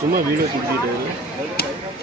சும்மா வீடியோ கொடுத்துட்டு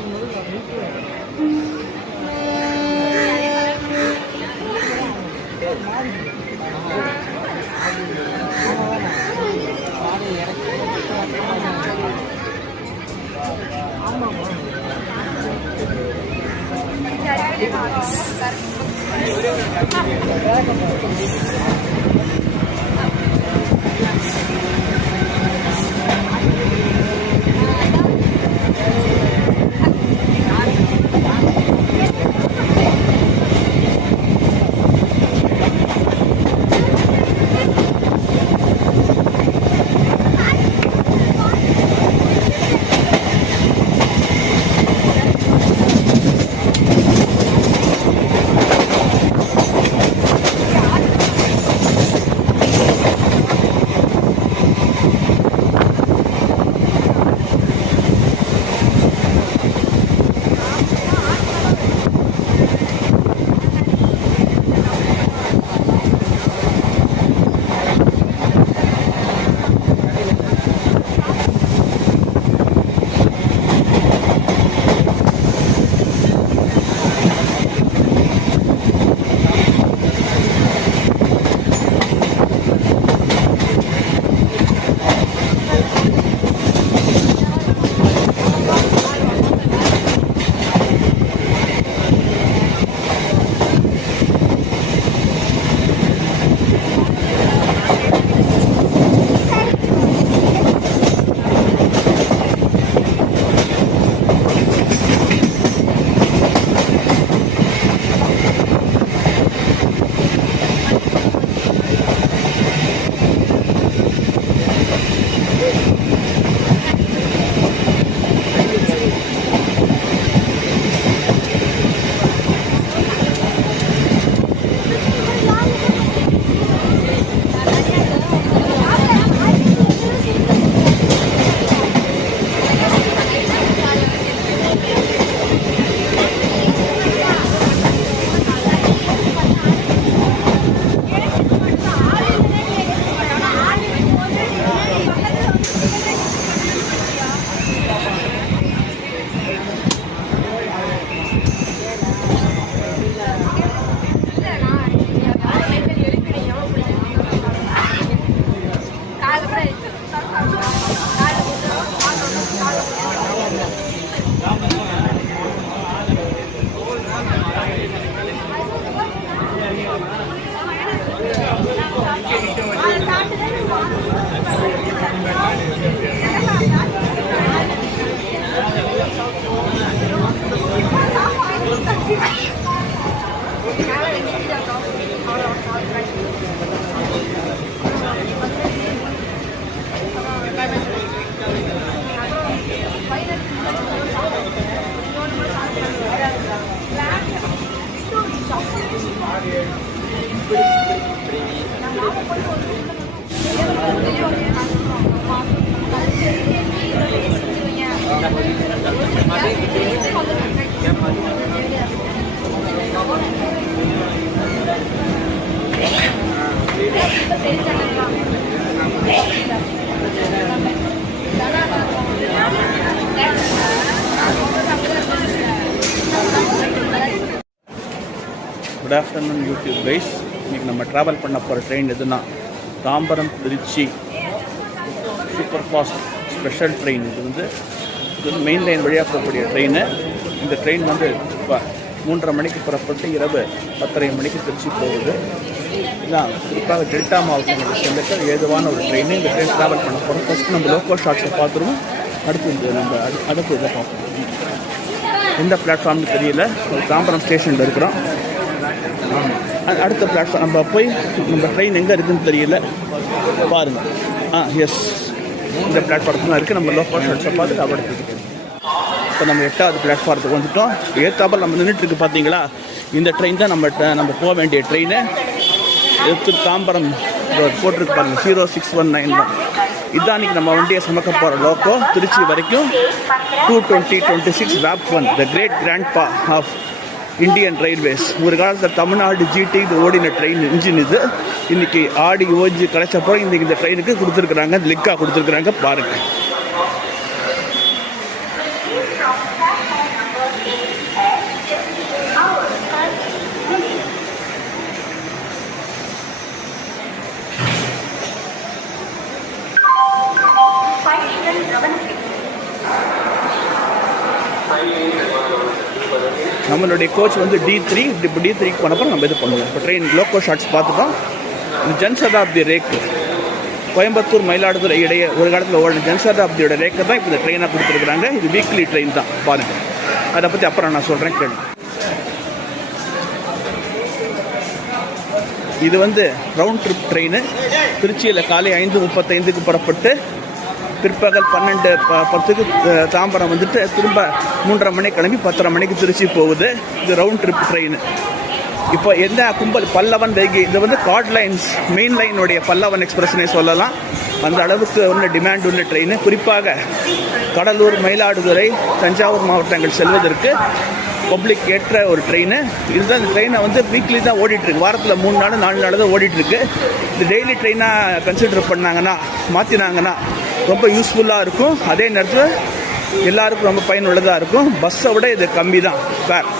Good afternoon YouTube guys. இன்னைக்கு நம்ம ட்ராவல் பண்ண போகிற ட்ரெயின் எதுனா Tambaram Tiruchi super fast special train. இது வந்து மெயின் லைன் வழியாக போகக்கூடிய ட்ரெயின். இந்த ட்ரெயின் வந்து இப்போ 3:30 மணிக்கு புறப்பட்டு இரவு 10:30 மணிக்கு திருச்சி போகுது. இதுதான் குறிப்பாக டெல்டா மாவட்டங்களுக்கு சென்றுட்டு ஏதுவான ஒரு ட்ரெயின். இந்த ட்ரெயின் ட்ராவல் பண்ண போகிறோம். ஃபஸ்ட்டு நம்ம லோக்கோ ஷாட்ஸை பார்த்துருவோம். அடுத்து இந்த நம்ம அடுத்து இதை பார்ப்போம். எந்த பிளாட்ஃபார்ம்னு தெரியல. ஒரு தாம்பரம் ஸ்டேஷனில் இருக்கிறோம். அடுத்த பிளாட்ஃபார்ம் நம்ம போய் நம்ம ட்ரெயின் எங்கே இருக்குதுன்னு தெரியல, பாருங்கள். எஸ், இந்த பிளாட்ஃபார்ம் தான் இருக்குது. நம்ம லோக்கல் ஷாட்ஸை பார்த்து அவட இருக்குது. இப்போ நம்ம 8வது பிளாட்ஃபார்த்துக்கு வந்துவிட்டோம். ஏற்றாப்பில் நம்ம நின்றுட்டுருக்கு பார்த்தீங்களா, இந்த ட்ரெயின் தான் நம்ம போக வேண்டிய ட்ரெயின். தாம்பரம் போட்டிருக்கு பாருங்கள், 0619 தான். இதுதான் இன்றைக்கி நம்ம வண்டியை சமக்க போகிற லோக்கோ. திருச்சி வரைக்கும் 22026 WAP1, the great grandpa of Indian railways. ஒரு காலத்தில் தமிழ்நாடு GT இது ஓடின ட்ரெயின் இன்ஜின் இது. இன்றைக்கி ஆடி ஓஞ்சி கிடைச்சப்போ இன்றைக்கி இந்த ட்ரெயினுக்கு கொடுத்துருக்குறாங்க, லிக்காக கொடுத்துருக்குறாங்க பாருங்கள். நம்மளுடைய கோச் வந்து D3. இப்போ D3க்கு போனப்போ நம்ம இது பண்ணுவோம். இப்போ ட்ரெயின் லோக்கோ ஷார்ட்ஸ் பார்த்துட்டோம். இந்த ஜன்சதாப்தி ரேக்கு கோயம்புத்தூர் மயிலாடுதுறை இடையே ஒரு காலத்தில் ஓடின ஜன்சதாப்தியோட ரேக்கை தான் இப்போ இந்த ட்ரெயினாக கொடுத்துருக்குறாங்க. இது வீக்லி ட்ரெயின் தான் பாருங்கள். அதை பற்றி அப்புறம் நான் சொல்கிறேன் கேள்வி. இது வந்து ரவுண்ட் ட்ரிப் ட்ரெயின். திருச்சியில் காலை 5:35க்கு புறப்பட்டு பிற்பகல் 12:10க்கு தாம்பரம் வந்துட்டு திரும்ப 3:30 மணிக்கு கிளம்பி 10:30 மணிக்கு திருச்சி போகுது. இது ரவுண்ட் ட்ரிப் ட்ரெயின். இப்போ என்ன கும்பல் பல்லவன் வைகை இது வந்து கார்ட் லைன்ஸ் மெயின் லைனுடைய பல்லவன் எக்ஸ்பிரஸ்னே சொல்லலாம். அந்த அளவுக்கு உள்ள டிமாண்ட் உள்ள ட்ரெயின். குறிப்பாக கடலூர், மயிலாடுதுறை, தஞ்சாவூர் மாவட்டங்கள் செல்வதற்கு பப்ளிக் ஏற்ற ஒரு ட்ரெயின். இதுதான் இந்த ட்ரெயினை வந்து வீக்லி தான் ஓடிட்டுருக்கு. வாரத்தில் 3 நாள் 4 நாள் தான் ஓடிட்டுருக்கு. இது டெய்லி ட்ரெயினாக கன்சிடர் பண்ணாங்கன்னா மாற்றினாங்கன்னா ரொம்ப யூஸ்ஃபுல்லாக இருக்கும். அதே நேரத்தில் எல்லாருக்கும் ரொம்ப பயனுள்ளதாக இருக்கும். பஸ்ஸை விட இது கம்மி தான் fair.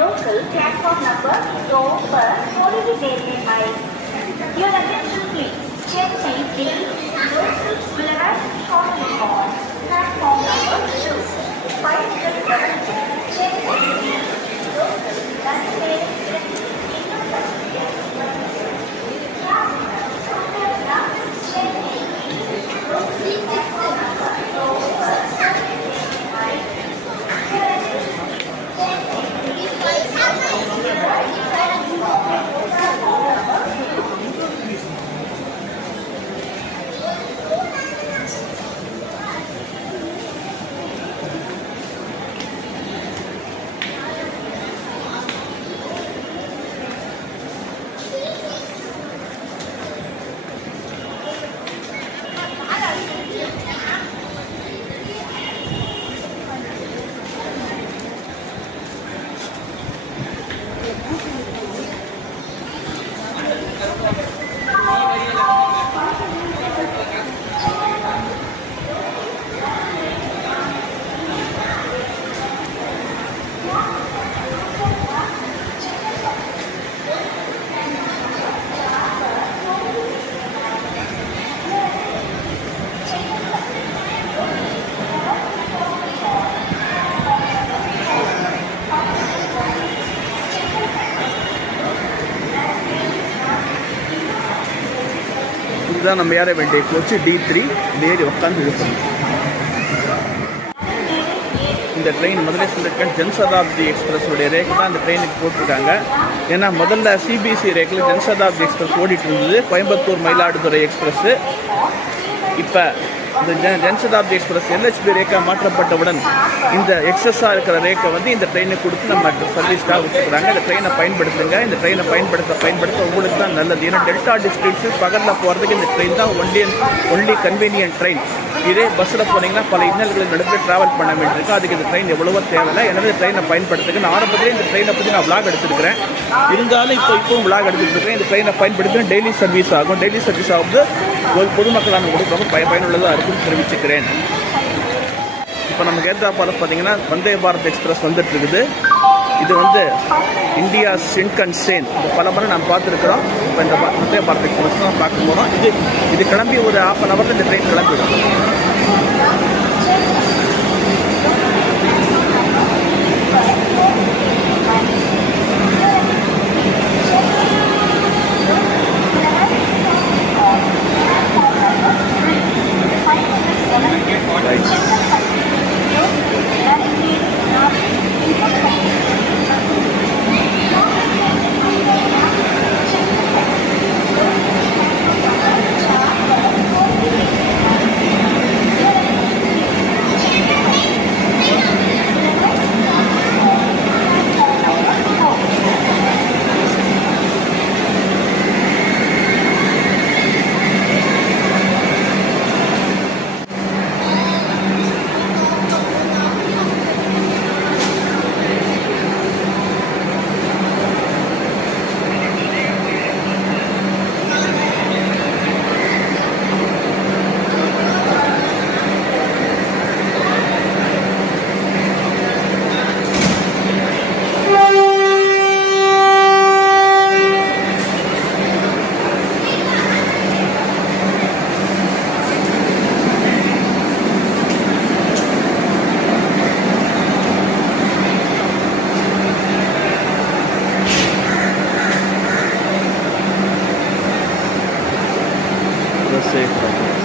Local platform number go per quality variant by your attention please. Chennai D local will arrive shortly on platform number 2. 511 Chennai D local இதுதான் நம்ம ஏற வேண்டிய கோச்சு D3. ஏறி உட்காந்து இது பண்ணும். இந்த ட்ரெயின் முதல்ல சொல்லியிருக்கேன் ஜன்சதாப்தி எக்ஸ்பிரஸோடைய ரேக் தான் இந்த ட்ரெயினுக்கு போட்டிருக்காங்க. ஏன்னா முதல்ல CBC ரேக்கில் ஜன்சதாப்தி எக்ஸ்பிரஸ் ஓடிட்டு இருந்தது, கோயம்புத்தூர் மயிலாடுதுறை எக்ஸ்பிரஸ். இப்போ இந்த ஜன்சதாப்தி எக்ஸ்பிரஸ் LHB ரேக்காக மாற்றப்பட்டவுடன் இந்த எக்ஸஸாக இருக்கிற ரேக்கை வந்து இந்த ட்ரெயினுக்கு கொடுத்து நம்ம சர்வீஸ்க்காக வச்சுக்கிறாங்க. இந்த ட்ரெயினை பயன்படுத்துங்க. இந்த ட்ரெயினை பயன்படுத்த உங்களுக்கு தான் நல்லது. ஏன்னா டெல்டா டிஸ்ட்ரிக்ட்ஸு பகலில் போகிறதுக்கு இந்த ட்ரெயின் தான் ஒன்லி கன்வீனியன்ட் ட்ரெயின். இதே பஸ்ஸில் போனீங்கன்னா பல இன்னல்களுக்கு நடுவில் ட்ராவல் பண்ண வேண்டியிருக்கு. அதுக்கு இந்த ட்ரெயின் எவ்வளவோ தேவையில்லை. எனவே ட்ரெயினை பயன்படுத்துங்க. நான் ஆரம்பத்திலே இந்த ட்ரெயினை பற்றி நான் விளாக் எடுத்துருக்கிறேன். இருந்தாலும் இப்போவும் விளாக் எடுத்துருக்கிறேன். இந்த ட்ரெயினை பயன்படுத்தி டெய்லி சர்வீஸ் ஆகும். டெய்லி சர்வீஸ் ஆகும்போது ஒரு பொதுமக்களான உங்களுக்கு ரொம்ப பயனுள்ளதாக இருக்குன்னு தெரிவிச்சுக்கிறேன். இப்போ நமக்கு ஏற்றாப்பால் பார்த்தீங்கன்னா வந்தே பாரத் எக்ஸ்பிரஸ் வந்துட்டு இருக்குது. இது வந்து இந்தியா ஷின்கன்சேன். இது பல முறை நாம் பார்த்துருக்குறோம். இப்போ இந்த வந்தே பாரத் எக்ஸ்பிரஸ் தான் பார்க்க போகிறோம். இது கிளம்பி ஒரு 1/2 hour இந்த ட்ரெயின் கிளம்பிடும். Safe progress.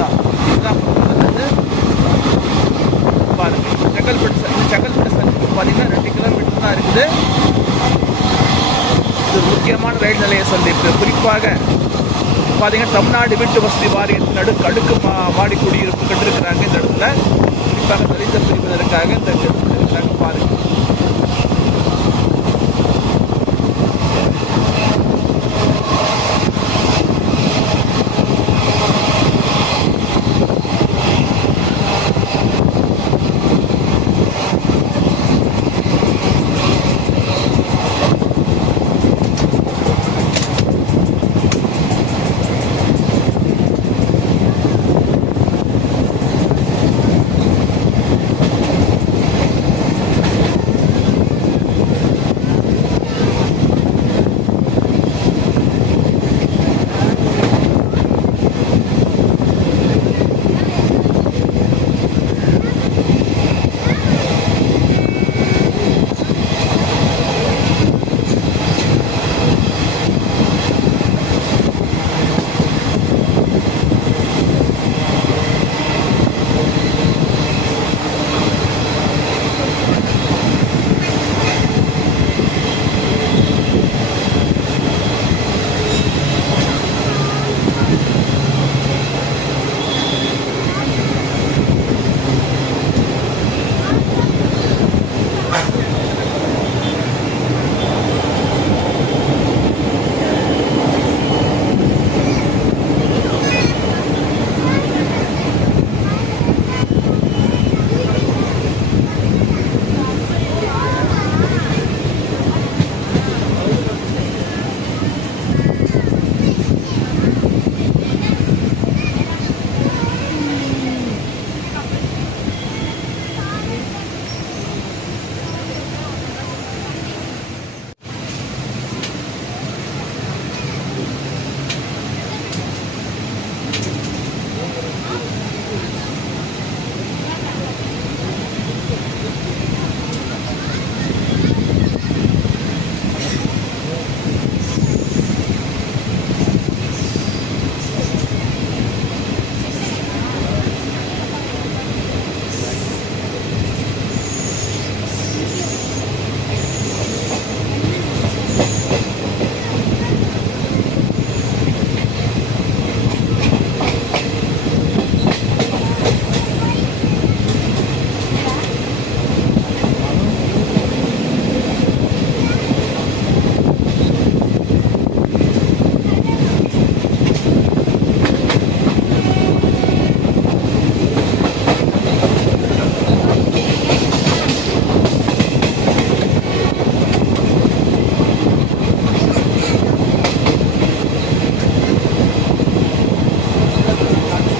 தான். இதுதான் பாருங்க. செங்கல்பட்டு சந்திப்பு பார்த்தீங்கன்னா 2 கிலோமீட்டர் தான் இருக்குது. இது முக்கியமான ரயில் நிலைய சந்திப்பு. குறிப்பாக பார்த்தீங்கன்னா தமிழ்நாடு வீட்டு வசதி வாரியத்தின் அடுக்கு மாடி குடியிருப்பு கட்டிருக்கிறாங்க. இந்த இடத்துல குறிப்பாக தலித்த பிரிவினருக்காக இந்த இருக்காங்க பாருங்க.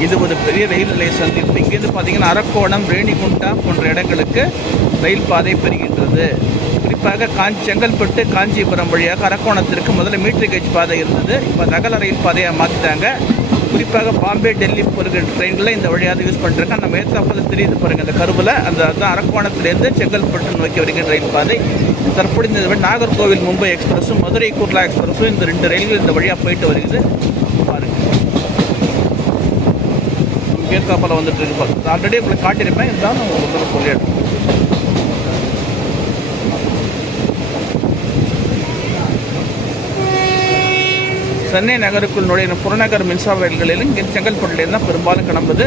இது ஒரு பெரிய ரயில் நிலைய சந்திப்பு. இங்கேருந்து பார்த்தீங்கன்னா அரக்கோணம், ரேணிகுண்டா போன்ற இடங்களுக்கு ரயில் பாதை பெறுகின்றது. குறிப்பாக செங்கல்பட்டு, காஞ்சிபுரம் வழியாக அரக்கோணத்திற்கு முதல்ல மீட்டர் கேஜ் பாதை இருந்தது. இப்போ நகர ரயில் பாதையாக மாற்றிட்டாங்க. குறிப்பாக பாம்பே, டெல்லி போகிற ட்ரெயின்களை இந்த வழியாக யூஸ் பண்ணுறாங்க. நம்ம ஏற்றாப்பில் தெரியுது பாருங்கள், இந்த கருவில் அதுதான் அரக்கோணத்திலேருந்து செங்கல்பட்டு நோக்கி வருகின்ற ரயில் பாதை. தற்போது இந்த நாகர்கோவில் மும்பை எக்ஸ்பிரஸும் மதுரை குர்லா எக்ஸ்பிரஸும் இந்த 2 ரயில்கள் இந்த வழியாக போயிட்டு வருகிறது பாருங்கள். ஏற்காப்பில் வந்துட்டு இருக்கு. ஆல்ரெடி உங்களுக்கு காட்டியிருப்பேன், இருந்தாலும் உங்களுக்கு சொல்லிடுறேன். சென்னை நகருக்குள் நுழைய புறநகர் மின்சார ரயில்களிலும் இங்கே செங்கல்பட்டுலேருந்து தான் பெரும்பாலும் கிளம்புது.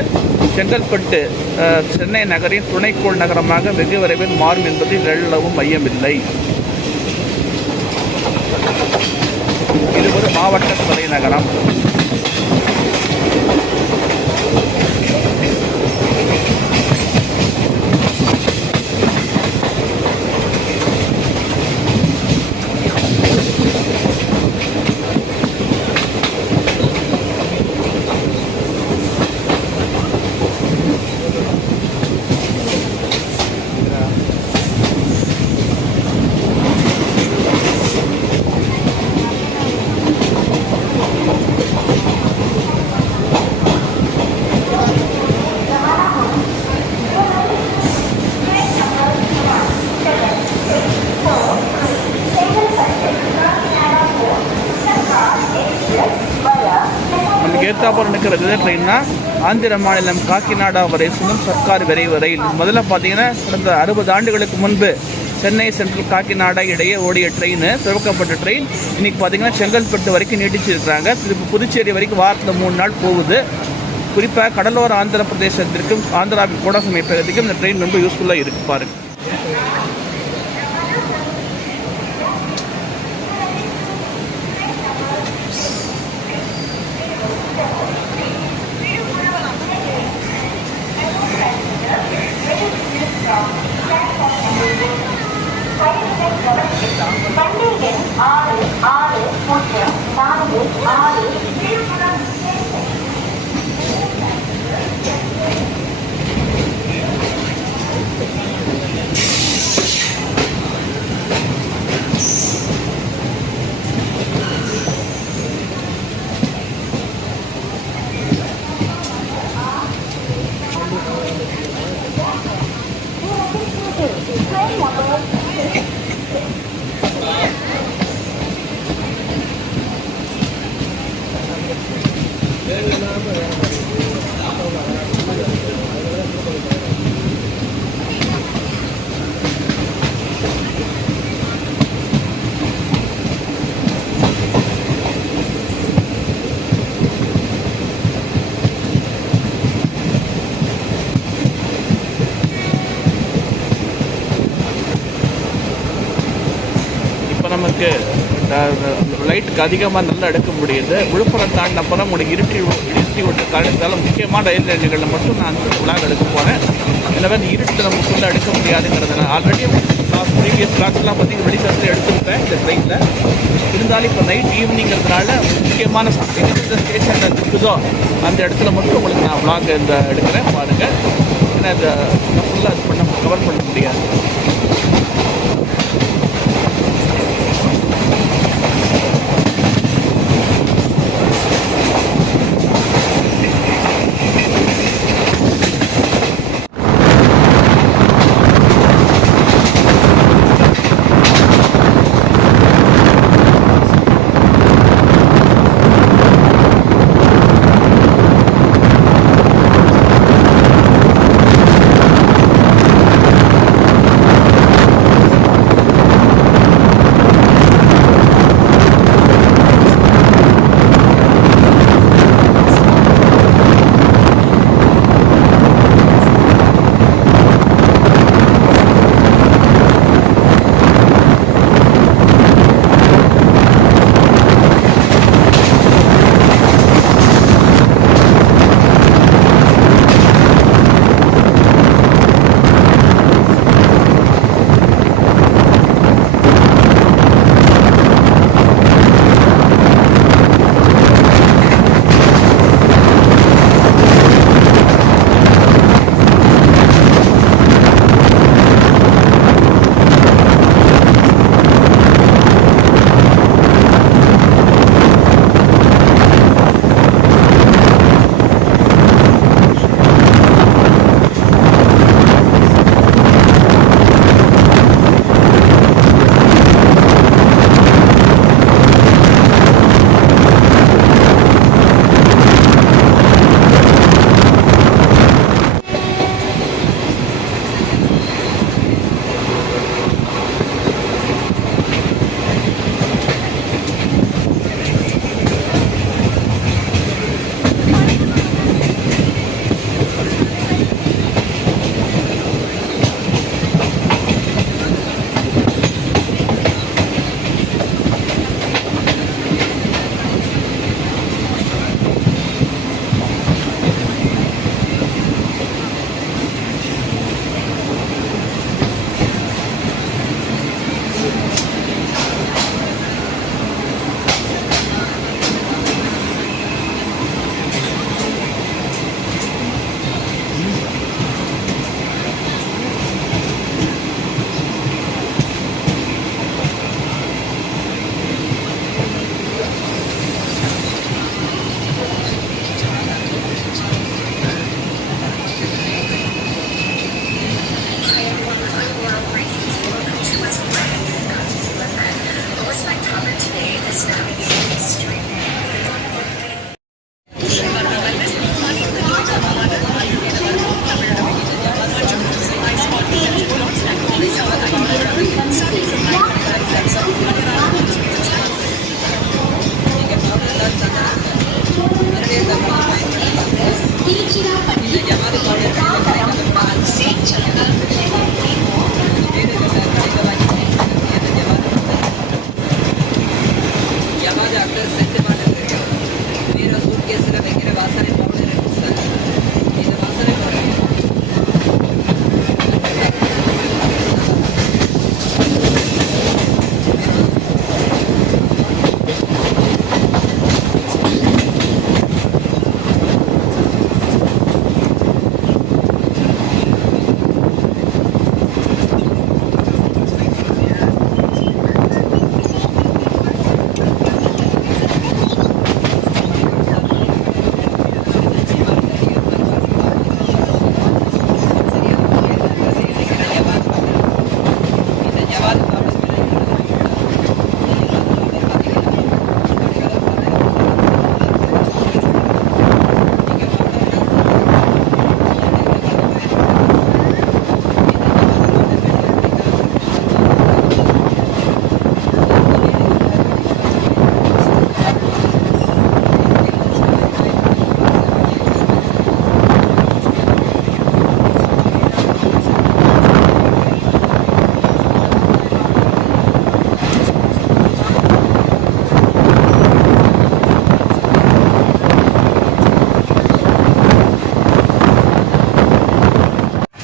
செங்கல்பட்டு சென்னை நகரின் துணைக்கோள் நகரமாக வெகு விரைவில் மாறும் என்பதில் எள்ளவும் மையமில்லை. இது ஒரு மாவட்ட தலைநகரம். எந்த ட்ரெயின்னா ஆந்திர மாநிலம் காக்கிநாடா வரை செல்லும் சர்க்கார் விரைவு ரயில். முதல்ல பார்த்தீங்கன்னா கடந்த 60 ஆண்டுகளுக்கு முன்பு சென்னை சென்ட்ரல் காக்கிநாடா இடையே ஓடிய ட்ரெயின், துவக்கப்பட்ட ட்ரெயின் இன்றைக்கி பார்த்தீங்கன்னா செங்கல்பட்டு வரைக்கும் நீட்டிச்சிருக்கிறாங்க. திருப்பி புதுச்சேரி வரைக்கும் வாரத்தில் 3 நாள் போகுது. குறிப்பாக கடலோர ஆந்திர பிரதேசத்திற்கும் ஆந்திராவின் கோடாசம் அமைப்பகத்துக்கும் இந்த ட்ரெயின் ரொம்ப யூஸ்ஃபுல்லாக இருக்குது பாருங்கள். நமக்கு லைட்டுக்கு அதிகமாக நல்லா எடுக்க முடியுது. விழுப்புரம் தாண்டினப்பறம் உங்களுக்கு இருட்டி விட்டு காரணத்தால் முக்கியமான ரயில் நிலையங்களில் மட்டும் நான் விளாக் எடுக்க போகிறேன். எனவே அந்த இருட்டு நம்ம ஃபுல்லாக எடுக்க முடியாதுங்கிறதுனால ஆல்ரெடி ப்ரீவியஸ் விளாக்ஸ்லாம் பற்றி வெளித்தரத்தில் எடுத்துருப்பேன் இந்த ட்ரெயினில். இருந்தாலும் இப்போ நைட் ஈவினிங்கிறதுனால முக்கியமான எந்த ஸ்டேஷனில் இருக்குதோ அந்த இடத்துல மட்டும் உங்களுக்கு நான் விளாக் இந்த எடுக்கிறேன் பாருங்கள். ஏன்னா இதை ஃபுல்லாக அது கவர் பண்ண முடியாது.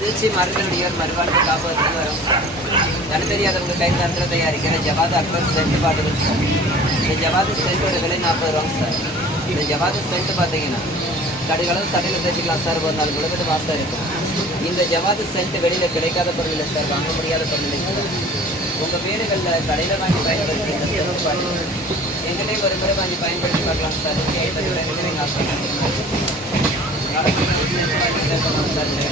திருச்சி மருத்துவடியார் மறுவாழ்வு காப்பகத்துக்கு வரும் சார். தனித்தெரியாதவங்க கைத்தரத்தில் தயாரிக்கிற ஜவாத் அக்பர் சென்ட் பாட்டுகள் சார். இந்த ஜவாத் சென்ட்டோட விலை 40 ரூபாங்க சார். இந்த ஜவாத் சென்ட் பார்த்தீங்கன்னா கடைகளும் சட்டையில் தைச்சிக்கலாம் சார். ஒரு 4 கிலோமீட்டர் வாசம் இருக்கும். இந்த ஜவாத் சென்ட் வெளியில் கிடைக்காத பொருள் இல்லை சார், வாங்க முடியாத பொருள் இல்லை சார். உங்கள் வீடுகளில் கடையில் வாங்கி பயன்படுத்தி எங்கிட்டே ஒரு முறை வாங்கி பயன்படுத்தி பார்க்கலாம் சார். நீங்கள் சார்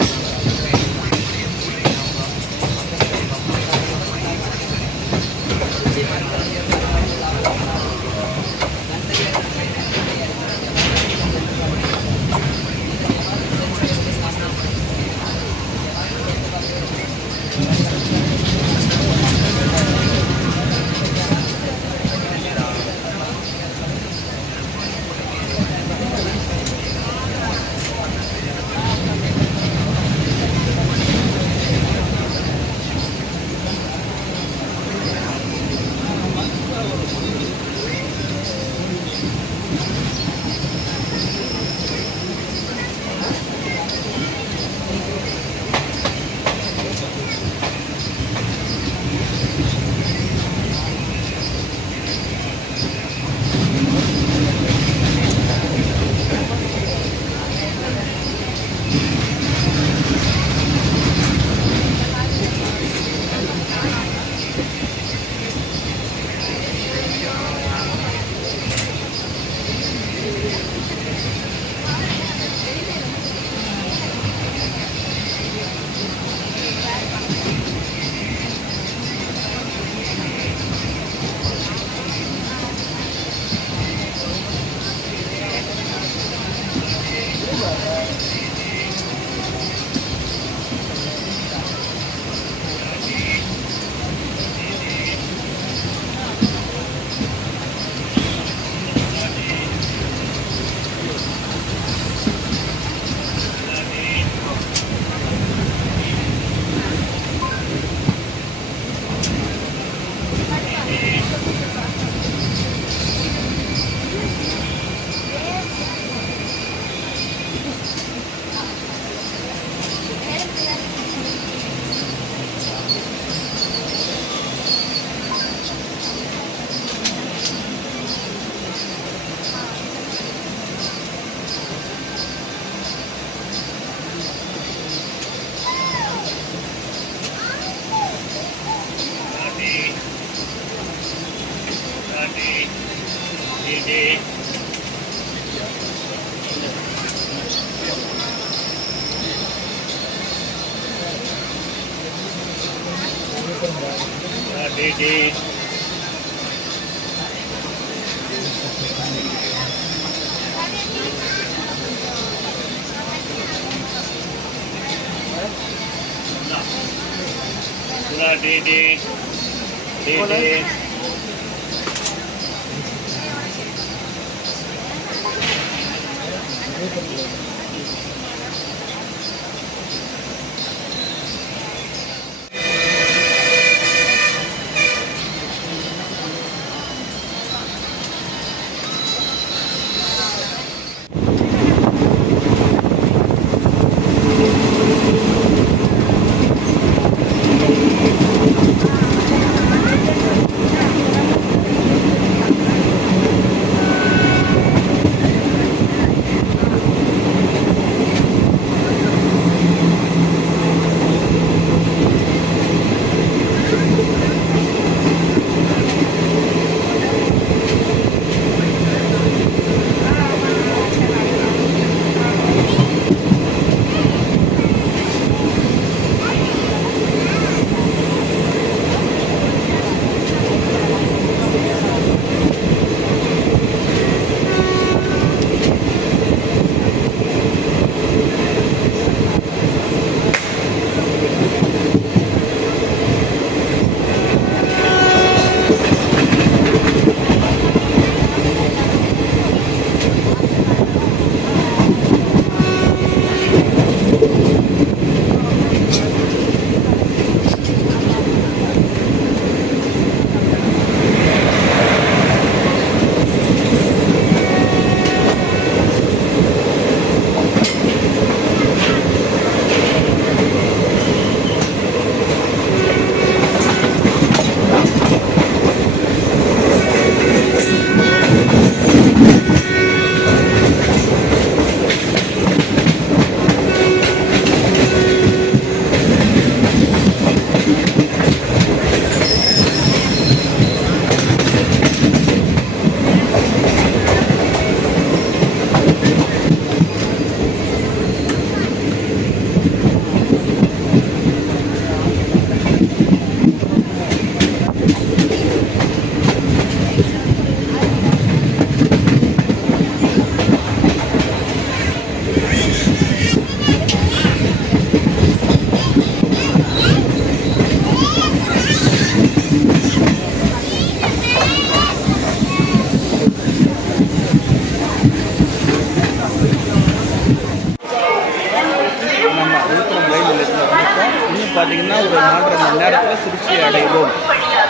பார்த்தீங்கன்னா ஒரு 4.5 மணி நேரத்தில் திருச்சி அடைவோம்.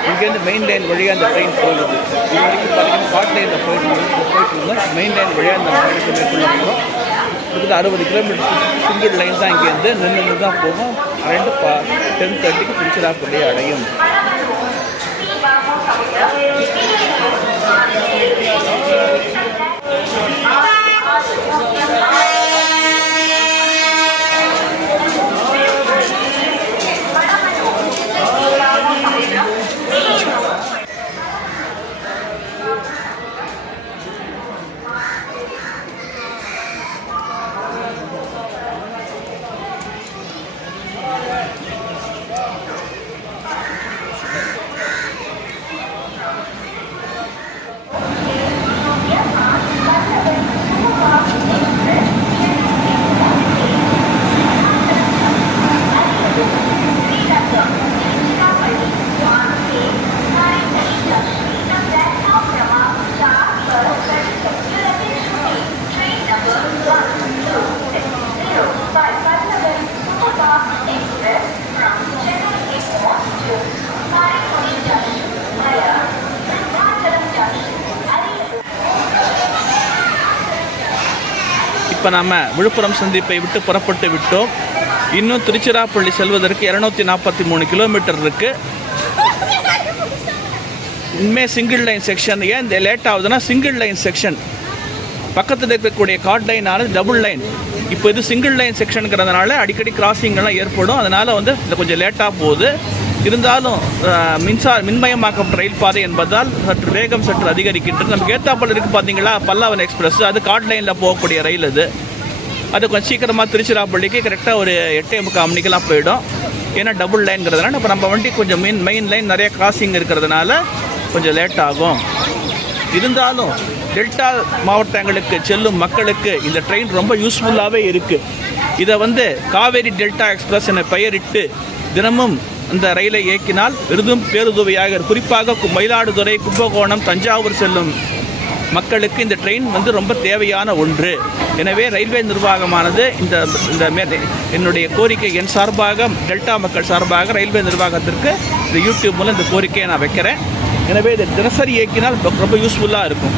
இங்கேருந்து மெயின் லைன் வழியாக அந்த ட்ரெயின் போகுது. இது வரைக்கும் பார்த்தீங்கன்னா காட் லைனில் போயிட்டு இருந்தோம். மெயின் லைன் வழியாக அந்த பயணத்தை மேற்கொள்ள போகிறோம். கிட்டத்தட்ட 60 கிலோமீட்டர் சிங்கிள் லைன் தான் இங்கேருந்து நின்று தான் போகும். 10:30க்கு திருச்சிராப்பள்ளியை அடையும். இப்போ நம்ம விழுப்புரம் சந்திப்பை விட்டு புறப்பட்டு விட்டோம். இன்னும் திருச்சிராப்பள்ளி செல்வதற்கு 243 கிலோமீட்டர் இருக்குது. இனிமேல் சிங்கிள் லைன் செக்ஷன். ஏன் இந்த லேட் ஆகுதுன்னா சிங்கிள் லைன் செக்ஷன் பக்கத்தில் இருக்கக்கூடிய கார்ட் லைன் ஆனது டபுள் லைன். இப்போ இது சிங்கிள் லைன் செக்ஷனுங்கிறதுனால அடிக்கடி கிராசிங்கெல்லாம் ஏற்படும். அதனால் வந்து இது கொஞ்சம் லேட்டாக போகுது. இருந்தாலும் மின்மயமாக்கப்பட்ட ரயில் பாதை என்பதால் சற்று வேகம் சற்று அதிகரிக்கின்றது. நமக்கு ஏத்தாப்பல் இருக்குது பார்த்தீங்களா, பல்லாவன் எக்ஸ்பிரஸ், அது கார்ட் லைனில் போகக்கூடிய ரயில். அது கொஞ்சம் சீக்கிரமாக திருச்சிராப்பள்ளிக்கு கரெக்டாக ஒரு 8:45 மணிக்கெல்லாம் போயிடும். ஏன்னா டபுள் லைன்ங்கிறதுனால நம்ம வண்டி கொஞ்சம் மெயின் லைன் நிறைய கிராசிங் இருக்கிறதுனால கொஞ்சம் லேட் ஆகும். இருந்தாலும் டெல்டா மாவட்டங்களுக்கு செல்லும் மக்களுக்கு இந்த ட்ரெயின் ரொம்ப யூஸ்ஃபுல்லாகவே இருக்குது. இதை வந்து காவேரி டெல்டா எக்ஸ்பிரஸ் என பெயரிட்டு தினமும் அந்த ரயிலை இயக்கினால் பெரிதும் பேருதவியாக, குறிப்பாக மயிலாடுதுறை, கும்பகோணம், தஞ்சாவூர் செல்லும் மக்களுக்கு இந்த ட்ரெயின் வந்து ரொம்ப தேவையான ஒன்று. எனவே ரயில்வே நிர்வாகமானது இந்த என்னுடைய கோரிக்கை என் சார்பாக, டெல்டா மக்கள் சார்பாக ரயில்வே நிர்வாகத்திற்கு இந்த யூடியூப் மூலம் இந்த கோரிக்கையை நான் வைக்கிறேன். எனவே இதை தினசரி இயக்கினால் ரொம்ப யூஸ்ஃபுல்லாக இருக்கும்.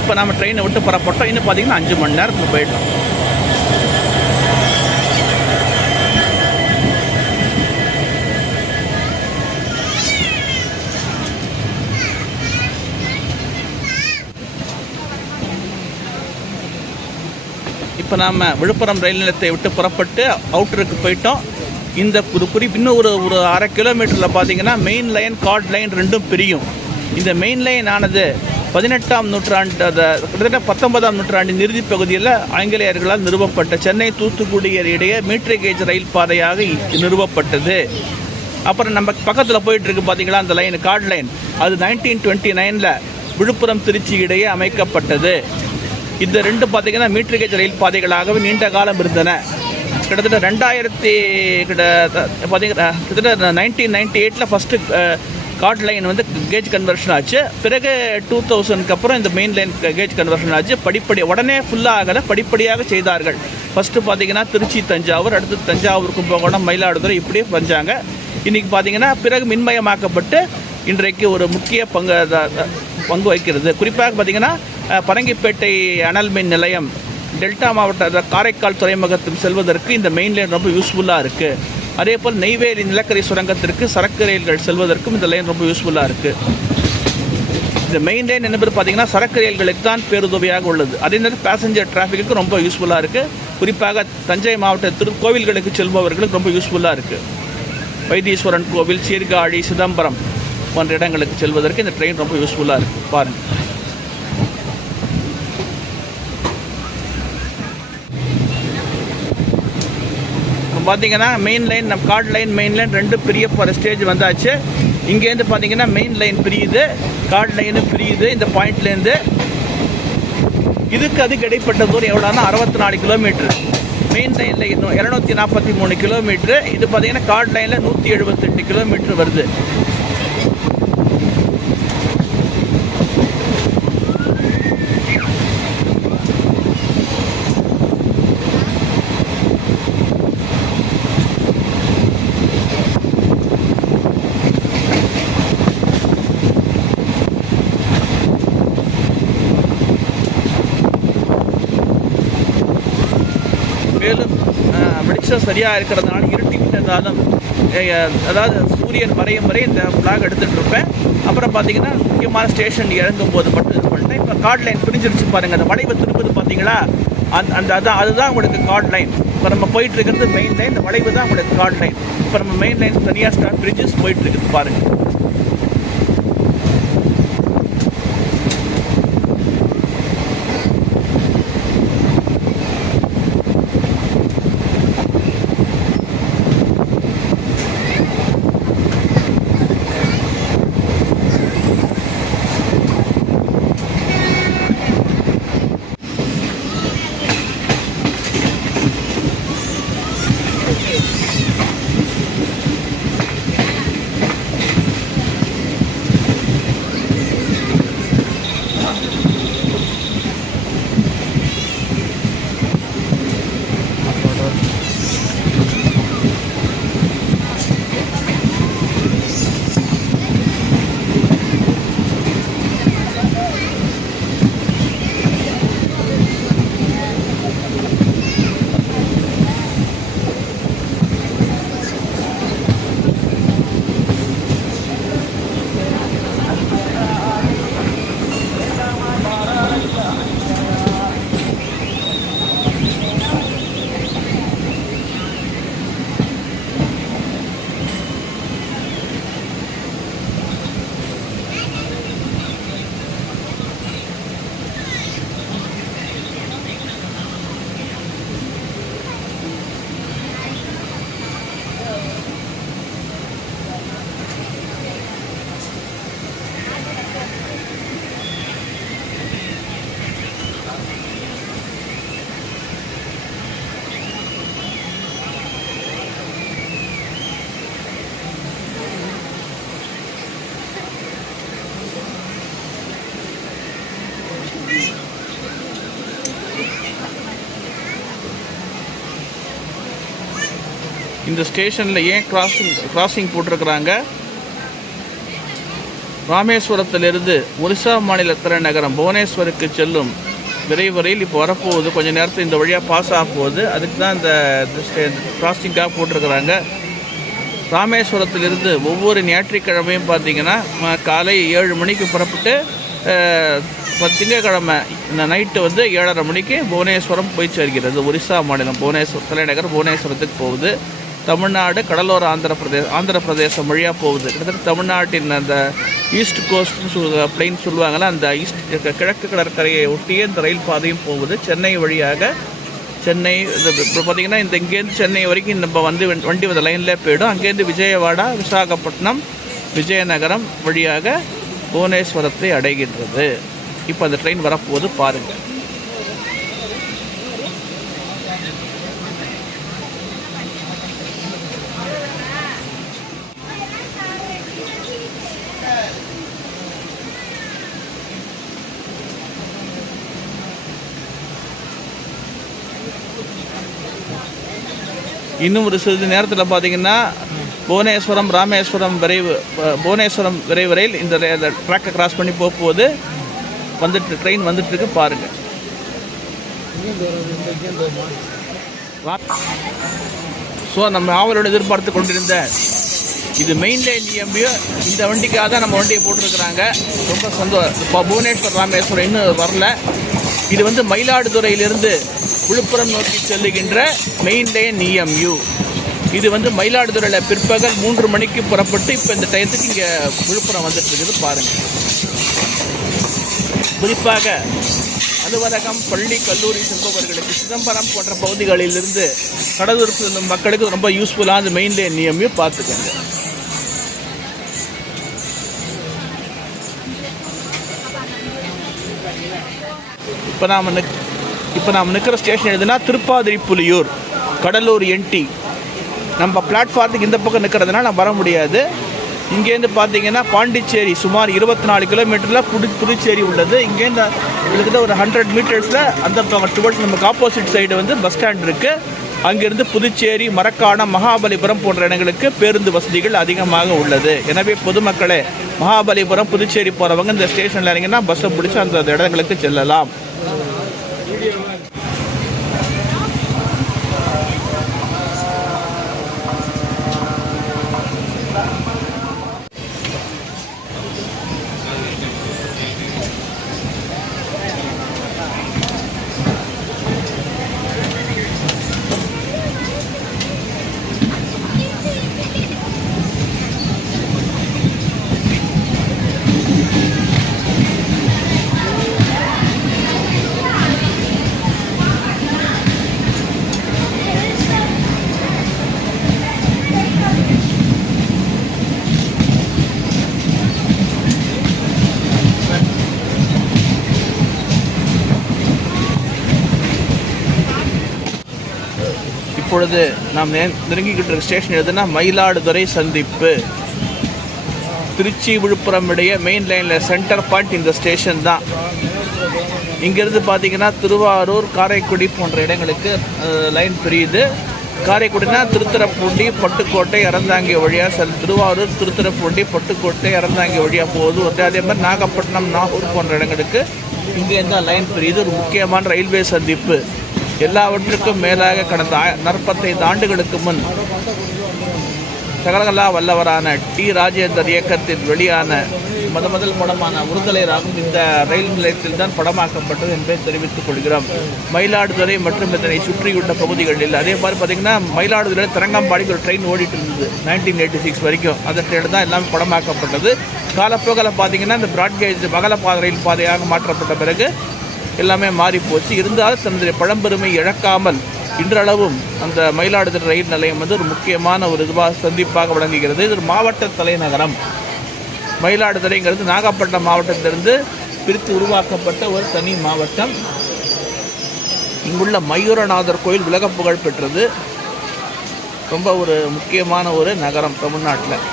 இப்போ நம்ம ட்ரெயினை விட்டு புறப்பட்டோம். இன்னும் பார்த்தீங்கன்னா 5 மணி நேரத்தில் போயிட்டோம். இப்போ நாம் விழுப்புரம் ரயில் நிலையத்தை விட்டு புறப்பட்டு அவுட்டருக்கு போயிட்டோம். இந்த இன்னும் ஒரு 1/2 கிலோமீட்டரில் பார்த்தீங்கன்னா மெயின் லைன், கார்ட் லைன் ரெண்டும் பிரியும். இந்த மெயின் லைன் ஆனது 18ஆம் நூற்றாண்டு, கிட்டத்தட்ட 19ஆம் நூற்றாண்டின் இறுதி பகுதியில் ஆங்கிலேயர்களால் நிறுவப்பட்ட சென்னை தூத்துக்குடி இடையே மீட்டர் கேஜ் ரயில் பாதையாக நிறுவப்பட்டது. அப்புறம் நம்ம பக்கத்தில் போயிட்டுருக்கு பார்த்தீங்களா அந்த லைன், கார்ட் லைன், அது 1929 விழுப்புரம் திருச்சி இடையே அமைக்கப்பட்டது. இந்த ரெண்டு பார்த்தீங்கன்னா மீட்டர் கேஜ் ரயில் பாதைகளாகவே நீண்ட காலம் இருந்தன. கிட்டத்தட்ட 1998 ஃபஸ்ட்டு கார்ட் லைன் வந்து கேஜ் கன்வர்ஷன் ஆச்சு. பிறகு 2000க்கு அப்புறம் இந்த மெயின் லைன் கேஜ் கன்வர்ஷன் ஆச்சு. உடனே ஃபுல்லாக ஆகலை, படிப்படியாக செய்தார்கள். ஃபஸ்ட்டு பார்த்தீங்கன்னா திருச்சி தஞ்சாவூர், அடுத்து தஞ்சாவூர் கும்பகோணம், மயிலாடுதுறை, இப்படியே வந்தாங்க. இன்றைக்கி பார்த்தீங்கன்னா பிறகு மின்மயமாக்கப்பட்டு இன்றைக்கு ஒரு முக்கிய பங்கு வகிக்கிறது. குறிப்பாக பார்த்தீங்கன்னா பரங்கிப்பேட்டை அனல் மின் நிலையம், டெல்டா மாவட்ட காரைக்கால் துறைமுகத்துக்கு செல்வதற்கு இந்த மெயின் லைன் ரொம்ப யூஸ்ஃபுல்லாக இருக்குது. அதே போல் நெய்வேலி நிலக்கரி சுரங்கத்திற்கு சரக்கு ரயில்கள் செல்வதற்கும் இந்த லைன் ரொம்ப யூஸ்ஃபுல்லாக இருக்குது. இந்த மெயின் லைன் என்பது பார்த்திங்கன்னா சரக்கு ரயில்களுக்கு தான் பேருதவியாக உள்ளது. அதே நேரம் பேசஞ்சர் டிராஃபிக்கு ரொம்ப யூஸ்ஃபுல்லாக இருக்குது. குறிப்பாக தஞ்சை மாவட்ட கோவில்களுக்கு செல்பவர்களுக்கு ரொம்ப யூஸ்ஃபுல்லாக இருக்குது. வைத்தீஸ்வரன் கோவில், சீர்காழி, சிதம்பரம் போன்ற இடங்களுக்கு செல்வதற்கு இந்த ட்ரெயின் ரொம்ப யூஸ்ஃபுல்லாக இருக்குது. பாருங்கள், பார்த்தீங்கன்னா மெயின் லைன், நம்ம கார்ட் லைன், மெயின் லைன் ரெண்டு பெரிய ஸ்டேஜ் வந்தாச்சு. இங்கேருந்து பார்த்தீங்கன்னா மெயின் லைன் பிரியுது, கார்ட் லைனு பிரியுது. இந்த பாயிண்ட்லேருந்து இதுக்கு அதுக்கு இடைப்பட்ட தூரம் எவ்வளோன்னா 64 கிலோமீட்ரு. மெயின் லைனில் இன்னும் 243 கிலோமீட்ரு. இது பார்த்தீங்கன்னா கார்ட் லைனில் 178 கிலோமீட்ரு வருது. மேலும் வெளிச்சம் சரியாக இருக்கிறதுனால இருட்டிட்டு இருந்தாலும் அதாவது சூரியன் மறையும் வரை இந்த ஃப்ளாக் எடுத்துகிட்டு இருப்பேன். அப்புறம் பார்த்தீங்கன்னா முக்கியமான ஸ்டேஷன் இறங்கும் போது மட்டும் இது பண்ணிட்டேன். இப்போ கார்ட் லைன் பிரிஞ்சிருச்சு பாருங்கள், அந்த வளைவு திரும்புது பார்த்தீங்களா, அதுதான் உங்களுக்கு கார்ட் லைன். இப்போ நம்ம போயிட்டு இருக்கிறது மெயின் லைன், இந்த வளைவு தான் உங்களுக்கு கார்ட் லைன். இப்போ நம்ம மெயின் லைன் தனியாக ஸ்டார்ட் பிரிட்ஜஸ் போயிட்டு இருக்குது பாருங்கள். இந்த ஸ்டேஷனில் ஏன் கிராசிங் போட்டிருக்கிறாங்க, ராமேஸ்வரத்திலிருந்து ஒரிசா மாநில தலைநகரம் புவனேஸ்வருக்கு செல்லும் விரைவு ரயில் இப்போ வரப்போகுது. கொஞ்சம் நேரத்தில் இந்த வழியாக பாஸ் ஆக போகுது. அதுக்கு தான் இந்த கிராசிங்காக போட்டிருக்கிறாங்க. ராமேஸ்வரத்திலிருந்து ஒவ்வொரு ஞாயிற்றுக்கிழமையும் பார்த்திங்கன்னா காலை 7 மணிக்கு புறப்பட்டு திங்கக்கிழமை இந்த நைட்டு வந்து 7:30 மணிக்கு புவனேஸ்வரம் போய் சேர்கிறது. ஒரிசா மாநிலம் தலைநகர் புவனேஸ்வரத்துக்கு போகுது. தமிழ்நாடு கடலோர ஆந்திர பிரதேசம் வழியாக போகுது. கிட்டத்தட்ட தமிழ்நாட்டின் அந்த ஈஸ்ட் கோஸ்ட்னு பிளைன் சொல்லுவாங்கள்ல, அந்த கிழக்கு கடற்கரையை ஒட்டியே இந்த ரயில் பாதையும் போகுது. சென்னை வழியாக சென்னை இப்போ பார்த்திங்கன்னா இங்கேருந்து சென்னை வரைக்கும் நம்ம வண்டி வந்து லைனில் போயிடும். அங்கேருந்து விஜயவாடா, விசாகப்பட்டினம், விஜயநகரம் வழியாக புவனேஸ்வரத்தை அடைகின்றது. இப்போ அந்த ட்ரெயின் வரப்போகுது பாருங்கள். இன்னும் ஒரு சிறிது நேரத்தில் பார்த்திங்கன்னா புவனேஸ்வரம் ராமேஸ்வரம் விரைவு ரயில் இந்த ட்ராக்கை கிராஸ் பண்ணி போகும்போது ட்ரெயின் வந்துட்டுருக்கு பாருங்கள். ஸோ நம்ம ஆவலோடு எதிர்பார்த்து கொண்டிருந்த இது மெயின் லைன் இஎம்பியோ இந்த வண்டிக்காக தான் நம்ம வண்டியை போட்டிருக்கிறாங்க. ரொம்ப சந்தோஷம். இப்போ புவனேஸ்வர் ராமேஸ்வரம் இன்னும் வரல. இது வந்து மயிலாடுதுறையிலிருந்து விழுப்புரம் நோக்கி செல்லுகின்ற மெயின் லைன் இஎம்யூ. இது வந்து மயிலாடுதுறையில் பிற்பகல் 3 மணிக்கு புறப்பட்டு இப்போ இந்த டயத்துக்கு இங்கே விழுப்புரம் வந்துட்டு இருக்குது பாருங்கள். குறிப்பாக அலுவலகம், பள்ளி, கல்லூரி செல்பவர்களுக்கு சிதம்பரம் போன்ற பகுதிகளிலிருந்து கடலூர் செல்லும் மக்களுக்கு ரொம்ப யூஸ்ஃபுல்லாக அந்த மெயின் லைன் இஎம்யூ பார்த்துக்கங்க. இப்போ நாம் நிற்கிற ஸ்டேஷன் எதுனா திருப்பாதிரிப்புலியூர், கடலூர் என்டி. நம்ம பிளாட்ஃபார்த்துக்கு இந்த பக்கம் நிற்கிறதுனால நான் வர முடியாது. இங்கேருந்து பார்த்தீங்கன்னா பாண்டிச்சேரி சுமார் 24 கிலோமீட்டரில் புதுச்சேரி உள்ளது. இங்கேருந்து கிட்டத்தட்ட ஒரு 100 மீட்டர்ஸில் அந்த டுவர்ட்ஸ் நமக்கு ஆப்போசிட் சைடு வந்து பஸ் ஸ்டாண்ட் இருக்குது. அங்கேருந்து புதுச்சேரி, மரக்காணம், மகாபலிபுரம் போன்ற இடங்களுக்கு பேருந்து வசதிகள் அதிகமாக உள்ளது. எனவே பொதுமக்களே, மகாபலிபுரம், புதுச்சேரி போகிறவங்க இந்த ஸ்டேஷனில் இறங்கினா பஸ்ஸை பிடிச்சி அந்த இடங்களுக்கு செல்லலாம். இப்பொழுது நாம் நெருங்கிக்கிட்டு இருக்க ஸ்டேஷன் எதுனா மயிலாடுதுறை சந்திப்பு. திருச்சி விழுப்புரம் இடையே மெயின் லைனில் சென்டர் பாயிண்ட் இந்த ஸ்டேஷன் தான். இங்கேருந்து பார்த்தீங்கன்னா திருவாரூர், காரைக்குடி போன்ற இடங்களுக்கு லைன் பிரியுது. காரைக்குடினா திருத்துறைப்பூண்டி, பட்டுக்கோட்டை, அறந்தாங்கி வழியாக திருவாரூர், திருத்துறைப்பூண்டி, பட்டுக்கோட்டை, அறந்தாங்கி வழியாக போகுது. அதே மாதிரி நாகப்பட்டினம், நாகூர் போன்ற இடங்களுக்கு இங்கேருந்து தான் லைன் பிரியுது. ஒரு முக்கியமான ரயில்வே சந்திப்பு. எல்லாவற்றுக்கும் மேலாக கடந்த 45 ஆண்டுகளுக்கு முன் சகலகலா வல்லவரான டி. ராஜேந்தர் இயக்கத்தில் வெளியான முதல் படமான விடுதலை ராகம் இந்த ரயில் நிலையத்தில் தான் படமாக்கப்பட்டது என்பதை தெரிவித்துக் கொள்கிறோம். மயிலாடுதுறை மற்றும் இதனை சுற்றியுள்ள பகுதிகளில் அதே மாதிரி பார்த்திங்கன்னா மயிலாடுதுறை தரங்கம்பாடிக்கு ஒரு ட்ரெயின் ஓடிட்டு இருந்தது 1986 வரைக்கும். அந்த ட்ரெயின் தான் எல்லாமே படமாக்கப்பட்டது. காலப்போக்கில் பார்த்திங்கன்னா இந்த பிராட்கேஜ் மகளப்பாதை ரயில் பாதையாக மாற்றப்பட்ட பிறகு எல்லாமே மாறிப்போச்சு. இருந்தாலும் தன்னுடைய பழம்பெருமை இழக்காமல் இன்றளவும் அந்த மயிலாடுதுறை ரயில் நிலையம் ஒரு முக்கியமான ஒரு சந்திப்பாக விளங்குகிறது. இது ஒரு மாவட்ட தலைநகரம். மயிலாடுதுறைங்கிறது நாகப்பட்டினம் மாவட்டத்திலிருந்து பிரித்து உருவாக்கப்பட்ட ஒரு தனி மாவட்டம். இங்குள்ள மயூரநாதர் கோயில் உலக புகழ் பெற்றது. ரொம்ப ஒரு முக்கியமான ஒரு நகரம் தமிழ்நாட்டில்.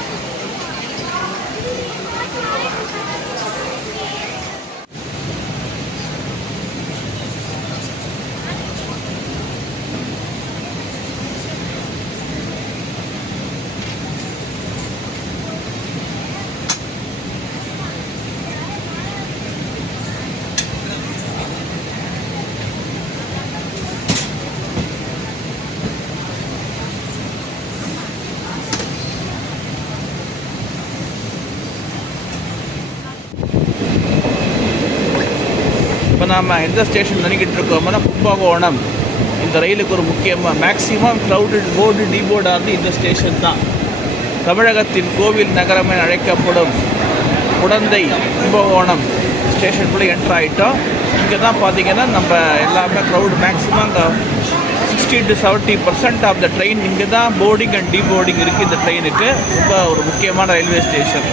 இப்போ நாம் எந்த ஸ்டேஷன் நினைக்கிட்டு இருக்கோம்னா கும்பகோணம். இந்த ரயிலுக்கு ஒரு முக்கியமாக மேக்சிமம் க்ரௌடட் போர்டு டிபோர்டானது இந்த ஸ்டேஷன் தான். தமிழகத்தின் கோவில் நகரம் என அழைக்கப்படும் குடந்தை கும்பகோணம் ஸ்டேஷனுக்குள்ளே என்ட்ரு ஆகிட்டோம். இங்கே தான் பார்த்திங்கன்னா நம்ம எல்லாமே crowd maximum 60 to 70% of the train இங்கே தான் போர்டிங் அண்ட் டிபோர்டிங் இருக்குது. இந்த ட்ரெயினுக்கு ரொம்ப ஒரு முக்கியமான ரயில்வே ஸ்டேஷன்.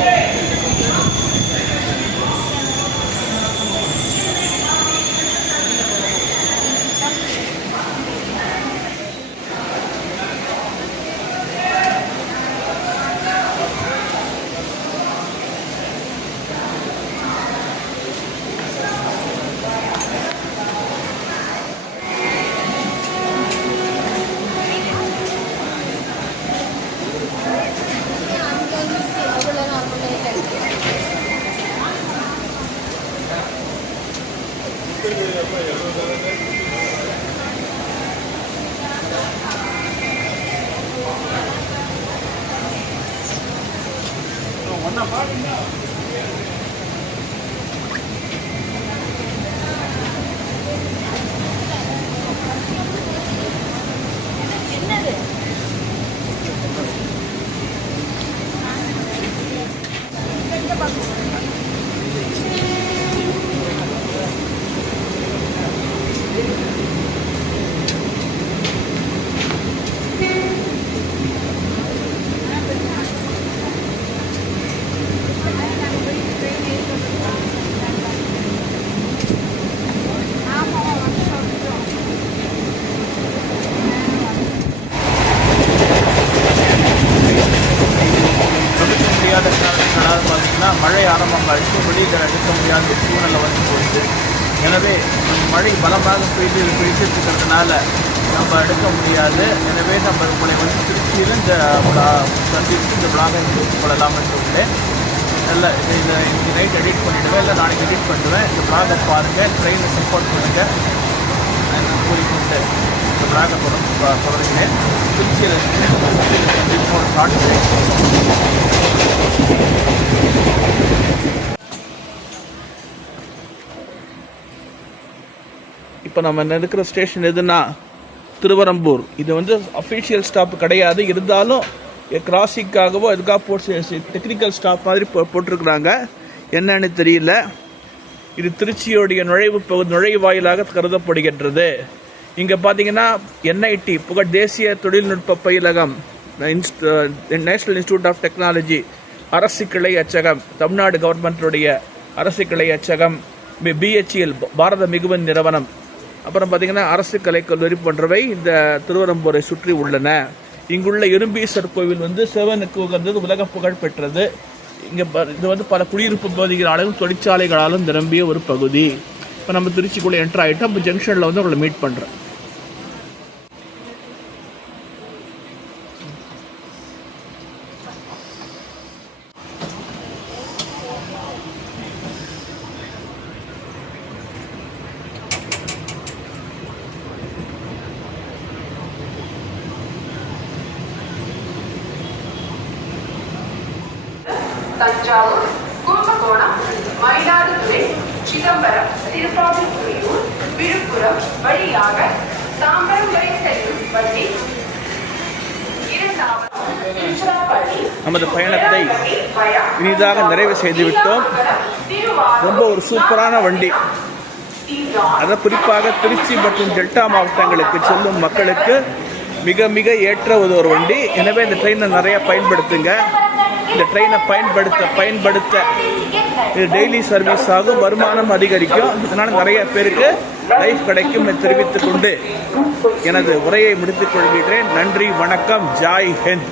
மழை ஆரம்பமாகிட்டு வெளியில் எடுக்க முடியாத சூழ்நிலை வந்து போயிடுது. எனவே மழை பலமாக பெய்திருக்கிறதுனால நம்ம எடுக்க முடியாது. எனவே நம்ம உங்களை வந்து திருச்சியில் இந்த சந்தித்து இந்த விழாவை கொள்ளலாம் என்று உள்ளேன். இல்லை இதை இன்றைக்கி நைட் எடிட் பண்ணிவிடுவேன், இல்லை நாளைக்கு எடிட் பண்ணுவேன். இந்த விழாவை பாருங்கள், ட்ரெயினை சப்போர்ட் பண்ணுங்கள் என்று கூறிக்கொண்டு இந்த விழாவை தொடர்கிறேன். திருச்சியில் ஒரு காட்டு இப்போ நம்ம இருக்கிற ஸ்டேஷன் எதுனா திருவரம்பூர். இது வந்து அஃபிஷியல் ஸ்டாப் கிடையாது. இருந்தாலும் கிராசிங்காகவோ எதுக்காக போட்டு டெக்னிக்கல் ஸ்டாப் மாதிரி போட்டிருக்கிறாங்க. என்னன்னு தெரியல. இது திருச்சியோடைய நுழைவாயிலாக கருதப்படுகின்றது. இங்கே பார்த்தீங்கன்னா NIT புகழ் தேசிய தொழில்நுட்ப பயிலகம், நேஷனல் இன்ஸ்டியூட் ஆஃப் டெக்னாலஜி, அரசு கிளை அச்சகம், தமிழ்நாடு கவர்மெண்ட்டுடைய அரசு கிளை அச்சகம், BHEL பாரத மிகுவன் நிறுவனம், அப்புறம் பார்த்திங்கன்னா அரசு கலைக்கல்லூரி போன்றவை இந்த திருவெறும்பூரை சுற்றி உள்ளன. இங்குள்ள இரும்பீஸ்வரர் கோவில் வந்து சிவனுக்கு உகந்தது, உலக புகழ் பெற்றது. இங்கே இது வந்து பல குடியிருப்பு பகுதிகளாலும் தொழிற்சாலைகளாலும் நிரம்பிய ஒரு பகுதி. இப்போ நம்ம திருச்சிக்குள்ளே என்ட்ரு ஆகிட்டோம். இப்போ ஜங்ஷனில் வந்து உங்களை மீட் பண்ணுறேன். தஞ்சாவூர், கும்பகோணம், மயிலாடுதுறை, சிதம்பரம், திருப்பாதிப்புலியூர், விழுப்புரம் வழியாக தாம்பரம் வரை செல்லும் வண்டி நமது பயணத்தை இனிதாக நிறைவு செய்துவிட்டோம். ரொம்ப ஒரு சூப்பரான வண்டி. அதை குறிப்பாக திருச்சி மற்றும் டெல்டா மாவட்டங்களுக்கு செல்லும் மக்களுக்கு மிக மிக ஏற்ற ஒரு வண்டி. எனவே இந்த ட்ரெயினை நிறைய பயன்படுத்துங்க. இந்த ட்ரெயினை பயன்படுத்த இது டெய்லி சர்வீஸ் ஆகும், வருமானம் அதிகரிக்கும். இதனால் நிறைய பேருக்கு லைஃப் கிடைக்கும் என்று தெரிவித்துக் கொண்டு எனது உரையை முடித்துக் கொள்கிறேன். நன்றி, வணக்கம், ஜாய் ஹிந்த்.